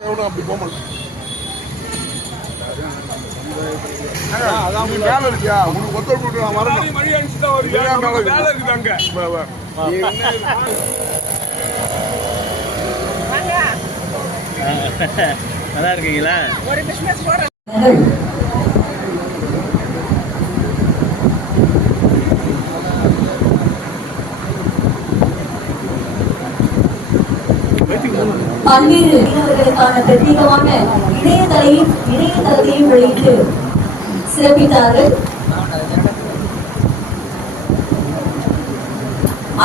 அப்படி போக மாட்டான் அதான் உனக்கு வேலை இருக்கியா? உனக்கு ஒத்துழைப்பு நான் வரணும் மணி அடிச்சு தான் வருது வேலை இருக்குது அங்க. வா, வா. நீ என்ன? நல்லா பல்வேறு மீனவர்களுக்கான பிரத்யேகமான இணையதளையும் இணையதளத்தையும் வெளியிட்டு சிறப்பித்தார்கள்.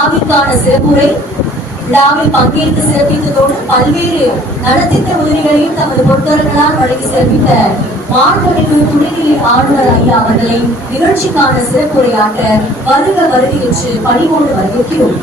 ஆவிற்கான சிறப்புரை விழாவில் பங்கேற்று சிறப்பித்ததோடு பல்வேறு நலத்திட்ட உதவிகளையும் தமது பொருட்களால் வழங்கி சிறப்பித்த மாண்புமிகு துணைநிலை ஆளுநர் ஐயா அவர்களை நிகழ்ச்சிக்கான சிறப்புரையாற்ற வருக வருகை என்று பணிவோடு வரவேற்கிறோம்.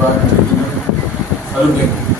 primary, you know.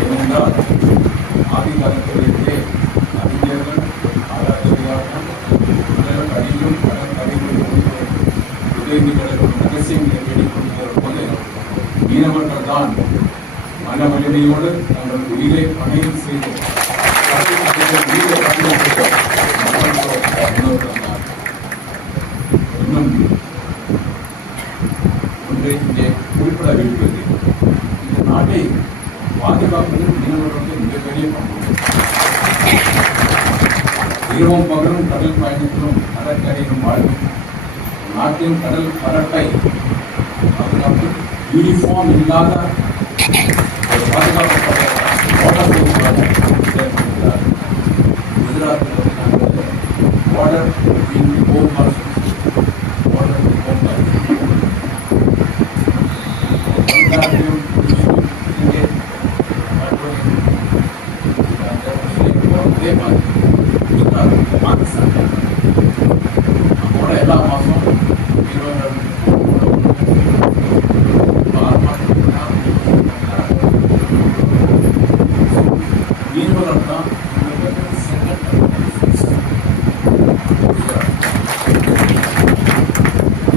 ஏனென்றால் ஆதி காலத்திலேயே அறிஞர்கள் ஆராய்ச்சியாளர்கள் கடல் அடியிலும் கடல் கரையிலும் உதவி ரகசியங்களை வெளிக்கொண்டிருக்கிற போது மீனவர்கள் தான் மன வலிமையோடு தங்கள் உயிரை பணையம் செய்து கடல் அடியில் உயிரை பணையம் செய்து மக்களுக்கு உணவு தந்தார் இன்னும் ஒன்றை இங்கே குறிப்பிட விரும்புகிறேன் இந்த நாட்டை பாதுகாப்பதில் மீனவர்களுக்கு மிகப்பெரிய பங்கு. இரவும் பகலும் கடல் பயணத்திலும் கடற்கரையிலும் வாழும் நாட்டின் கடல் பரப்பை பாதுகாப்பு. யூனிஃபார்ம் இல்லாத ஒரு பாதுகாக்கப்பட்ட குஜராத்தில் நாங்கள் இன் ஹோம் ஹோம் இதே மாதிரி குஜராத் பாகிஸ்தான் நம்மளோட எல்லா மாதம் இருபது மீனவர்கள் தான்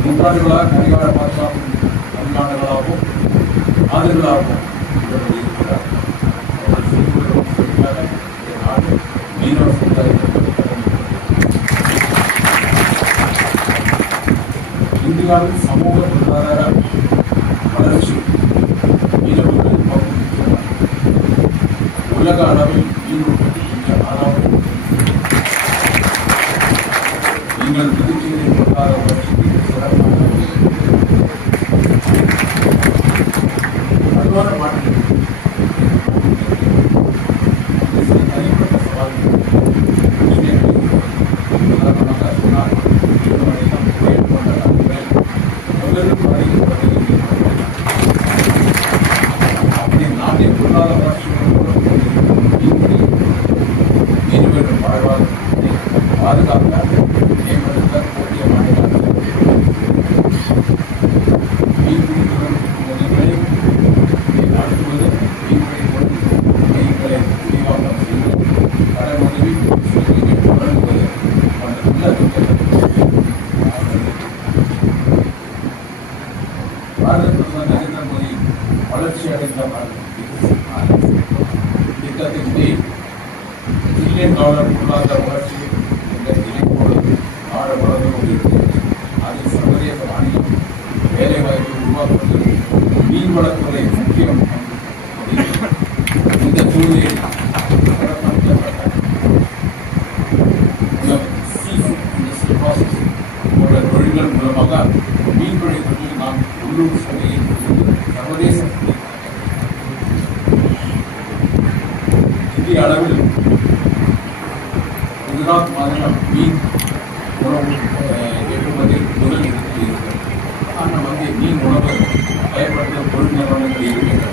நூற்றாண்டுகளாக கரிகால பாதுகாப்பு தமிழ்நாடுகளாகவும் ஆண்டுகளாகவும் இவர்கள் இருக்கிறார் அவர்கள் செய்துள்ள செயல்களாக இந்த நாடு மீனவ சமுதாயத்திற்கு இந்தியாவின் சமூக பொருளாதார வளர்ச்சி மீனவர்களின் பங்கு முக்கியமானது. உலக அளவில் பாரத பிரதமர் நரேந்திர மோடி வளர்ச்சி அடைந்த திட்டத்தின் கீழ் பில்லியன் டாலர் பொருளாதார வளர்ச்சி என்ற இணைப்போடு நாடு வளர்ந்து கொண்டிருக்கிறது அதில் சர்வதேச வாணிகம் வேலைவாய்ப்பு உருவாக்குவது மீன்வளத்துறை முக்கியம் இந்த சூழ்நிலையில் உள்ளூர் சந்தையில் சர்வதேச சந்தையில் இந்திய அளவில் குஜராத் மாநிலம் மீன் உணவு அஹ், ஏற்றுமதியில் முதல் இடத்தில் இருக்கிறது காரணம் வந்து மீன் உணவு பயன்படுத்தும் பொருள் நிறுவனங்கள் இருக்கின்றன.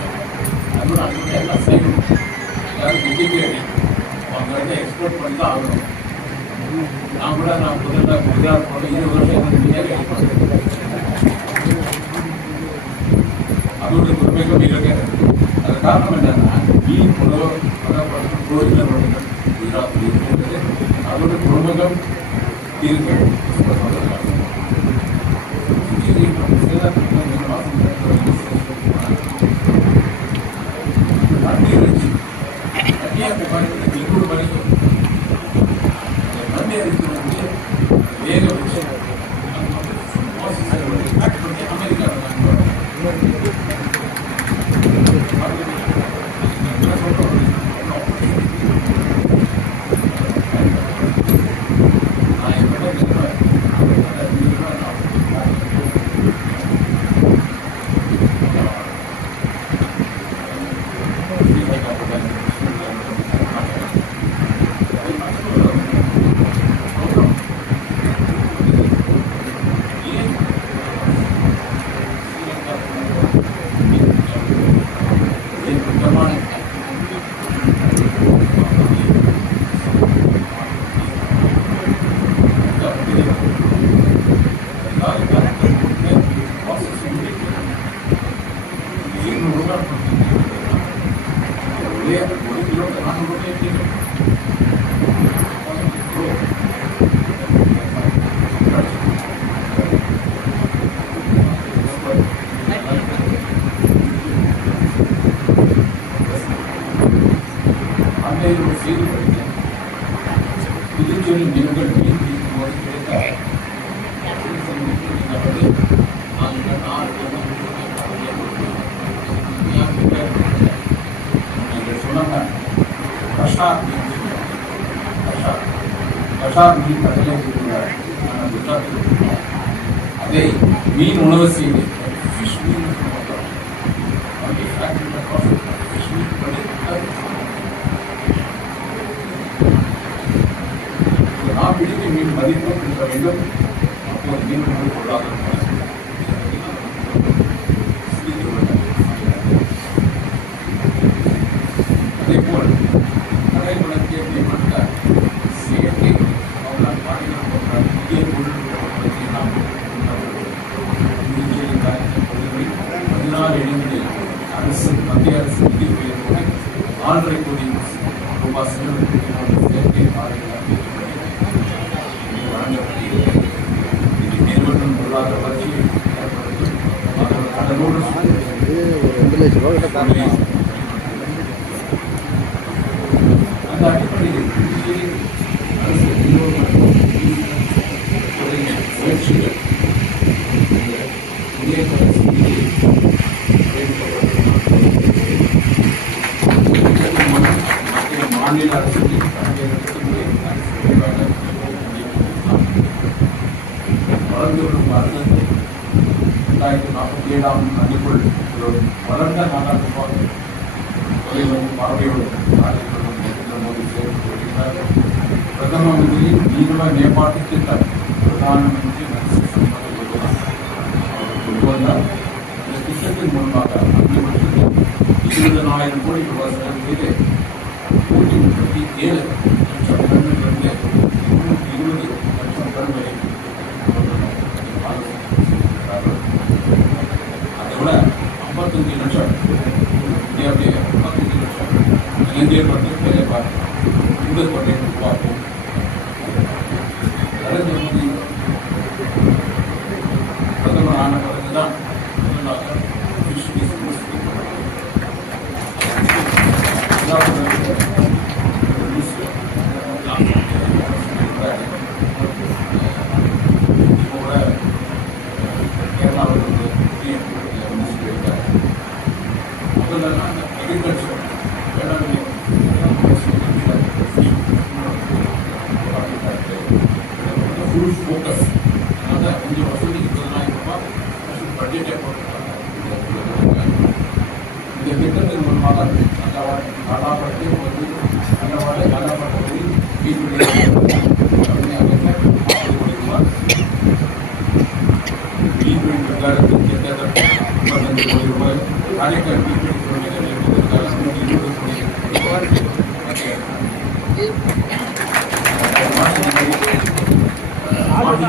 அதுவும் அங்கே எல்லாம் செய்யணும் எல்லாரும் வெஜிடேரியன் அவங்க வந்து எக்ஸ்போர்ட் பண்ணி தான் ஆகணும். நான் கூட நான் முதல்ல குஜராத் போன இருபது வருஷம் எனக்கு முன்னாடி export அதோட பெருமைகள் இருக்கிறது அது காரணம் என்னன்னா மீன் உணவு அதாவது மீன் கஷார் அதை மீன் உணவு செய்து ஃபிஷ் மீன் நாம் பிடித்த மீன் மதிப்பு வேண்டும் லட்சம் ரூபா கிட்ட தாங்க அந்த அடிப்படையில் அரசு முயற்சிகள் இந்த அரசு வளர்ந்து வரும் பாரதத்தை ரெண்டாயிரத்தி நாற்பத்தி ஏழாம் ஆண்டுக்குள் ஒரு வளர்ந்த நாடாக தொலைநோக்கு பார்வையோடு நாட்டிற்குள் நரேந்திர மோடி சேர்ந்து வருகிறார் பிரதம மந்திரி நீர்வள மேம்பாட்டு திட்டம் பிரதான மந்திரி மத்ஸ்ய சம்பத யோஜனா அவர் கொண்டு வந்தார் இந்த திட்டத்தின் மூலமாக அஞ்சு வருஷத்தில் இருபதனாயிரம் கோடி ரூபாய் செலவு செய்து நூற்றி முப்பத்தி ஏழு லட்சம் டன்னிலிருந்து நூற்றி இருபது லட்சம் டன் வரை அதை விட ஐம்பத்தஞ்சு லட்சம் இந்தியாவுடைய ஐம்பத்தஞ்சு லட்சம் இளைஞர் மற்றும் வேலைப்பாடு இந்த கொண்டை உருவாக்கும் நரேந்திர ಗುರು ಫೋಕಸ್ ಆದ ಒಂದು ವಸೂಲಿ ನಾಯಕಪ್ಪ ಅಷ್ಟು ಬಜೆಟ್ ಇದಕ್ಕಿಂತ ಒಂದು ಮಾತಾಡ್ತೀವಿ ಅಂಡವಾಡ ಕಾಲಾಪಟ್ಟೆ ಒಂದು ಅಂಡವಾಡ ಕಾಲಾಪಟ್ಟದಲ್ಲಿ ಬೀಜ ಕಡಿಮೆ ಆಗುತ್ತೆ ಬೀಜ ಬೆಳೆದಿರುವ ಕಾರ್ಯಕರ್ತ ಬೀಜ ಬೆಳೆದಿರುವ 아버지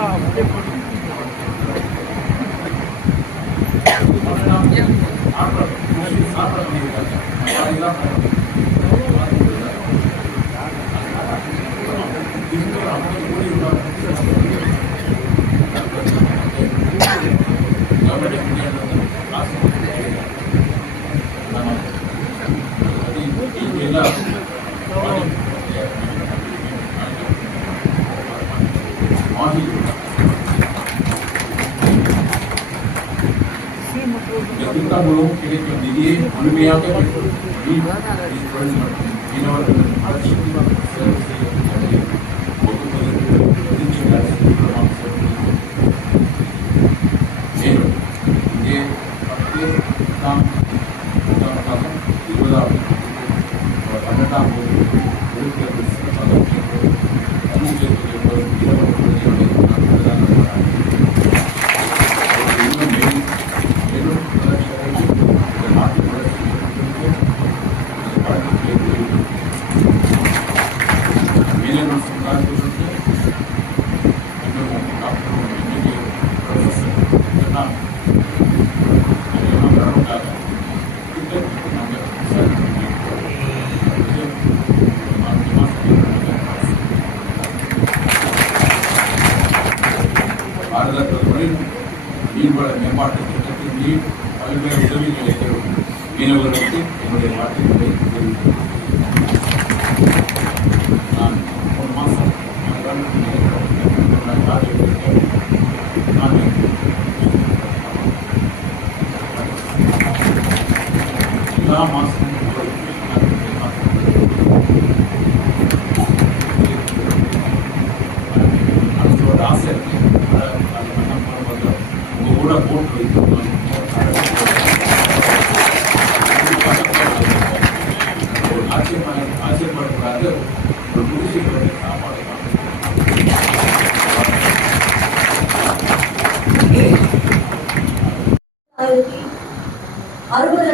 जनता लोगों के लिए कर दीजिए हमें यहाँ पे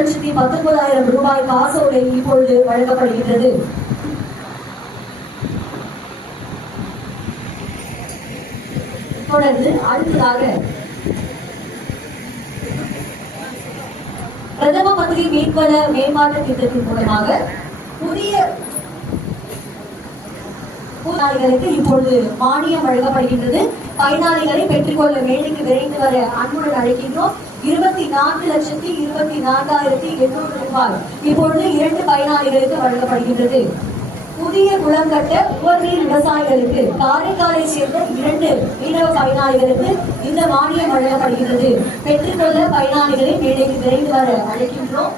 லட்சத்தி பத்தொன்பதாயிரம் ரூபாய் காசோலை இப்பொழுது வழங்கப்படுகின்றது. தொடர்ந்து அடுத்ததாக. பிரதம மந்திரி மீன்வள மேம்பாட்டு திட்டத்தின் மூலமாக புதிய பயனாளிகளுக்கு இப்பொழுது மானியம் வழங்கப்படுகின்றது. பயனாளிகளை பெற்றுக்கொள்ள மேலுக்கு விரைந்து வர அன்புடன் அழைக்கின்றோம். இருபத்தி நான்கு லட்சத்தி இருபத்தி நான்காயிரத்தி எண்ணூறு ரூபாய். இப்பொழுது இரண்டு பயனாளிகளுக்கு வழங்கப்படுகின்றது. புதிய குளம் கட்ட உபநீர் விவசாயிகளுக்கு காரைக்காலை சேர்ந்த இரண்டு மீனவ பயனாளிகளுக்கு இந்த மானியம் வழங்கப்படுகிறது பெற்றுக்கொள்ள பயனாளிகளை மேடைக்கு விரைந்து வர அழைக்கின்றோம்.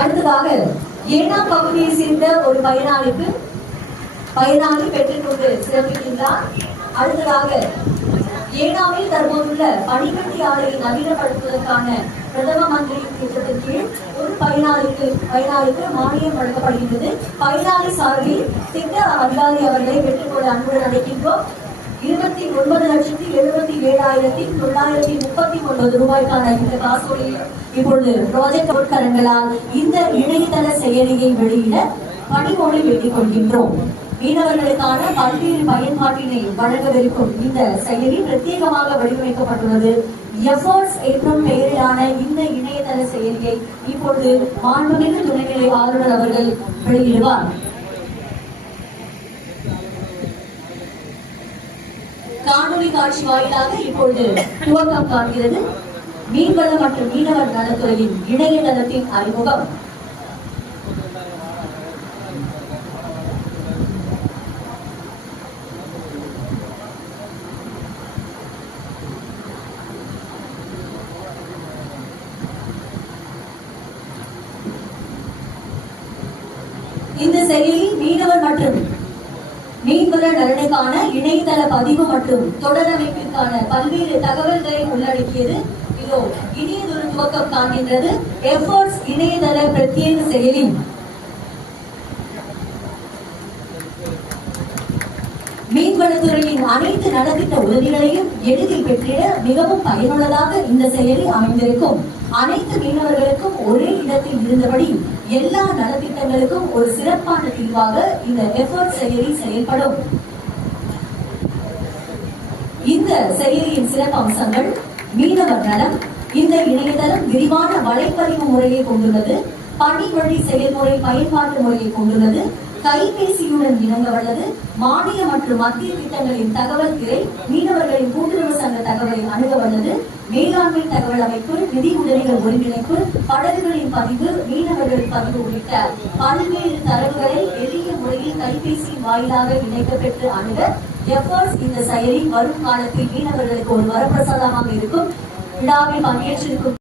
அடுத்ததாக ஏனாம் பகுதியை சேர்ந்த ஒரு பயனாளிக்கு பயனாளி பெற்றுக்கொண்டு சிறப்பிக்கின்றார். அடுத்ததாக ஏனாமில் தற்போதுள்ள பனிக்கட்டி ஆலையை நவீனப்படுத்துவதற்கான பிரதம மந்திரி திட்டத்தின் கீழ் ஒரு பயனாளிக்கு பயனாளிக்கு மானியம் வழங்கப்படுகின்றது. பயனாளி சார்பில் திட்ட அதிகாரி அவர்களை பெற்றுக்கொள்ள அன்புடன் அழைக்கின்றோம். இருபத்தி ஒன்பது லட்சத்தி எழுபத்தி ஏழாயிரத்தி தொள்ளாயிரத்தி முப்பத்தி ஒன்பது ரூபாய்க்கான இந்த காசோலை இப்பொழுது ப்ராஜெக்ட் உட்கரங்களால் இந்த இணையதள செயலியை வெளியிட பணிமொழி வேண்டிக் கொள்கின்றோம். மீனவர்களுக்கான பல்வேறு பயன்பாட்டினை வழங்கவிருக்கும் இந்த செயலி பிரத்யேகமாக வடிவமைக்கப்பட்டுள்ளது. எஃபோர்ட்ஸ் என்னும் பெயரிலான இந்த இணையதள செயலியை இப்பொழுது மாண்புமிகு துணைநிலை ஆளுநர் அவர்கள் வெளியிடுவார். காணொலி காட்சி வாயிலாக இப்பொழுது துவக்கம் காண்கிறது. மீன்வள மற்றும் மீனவர் நலத்துறையின் இணையதளத்தின் அறிமுகம். இந்த செயலி மீனவர் மற்றும் மீன்வள நலனுக்கான இணையதள பதிவு மற்றும் தொடரமைப்பிற்கான பல்வேறு தகவல்களை உள்ளடக்கியது. இதோ இனியதொரு துவக்கம் காண்கின்றது. எஃபர்ட்ஸ் இணையதள பிரத்யேக செயலி. மீன்வளத்துறையின் அனைத்து நலத்திட்ட உதவிகளையும் எளிதில் பெற்றிட மிகவும் பயனுள்ளதாக இந்த செயலி அமைந்திருக்கும். அனைத்து மீனவர்களுக்கும் ஒரே இடத்தில் இருந்தபடி எல்லா நலத்திட்டங்களுக்கும் ஒரு சிறப்பான தீர்வாக இந்த எஃபர்ட் செயலி செயல்படும். இந்த செயலியின் சிறப்பு அம்சங்கள் மீனவர் நலம் இந்த இணையதளம் விரிவான வலைப்பதிவு முறையை கொண்டுள்ளது பணி வழி செயல்முறை பயன்பாட்டு முறையை கொண்டுள்ளது கைபேசியுடன் இணங்க வல்லது மாநில மற்றும் மத்திய திட்டங்களின் தகவல் திரை மீனவர்களின் கூட்டுறவு சங்க தகவலை அணுக வல்லது மேலாண்மை தகவல் அமைப்பு நிதி உதவிகள் ஒருங்கிணைப்பு படகுகளின் பதிவு மீனவர்களின் பதிவு உள்ளிட்ட பல்வேறு தரவுகளை எளிய முறையில் கைபேசி வாயிலாக இணைக்கப்பெற்று அணுக எஃபர்ட்ஸ் இந்த செயலி வரும் காலத்தில் மீனவர்களுக்கு ஒரு வரப்பிரசாதமாக இருக்கும். விழாவில் பங்கேற்றிருக்கும்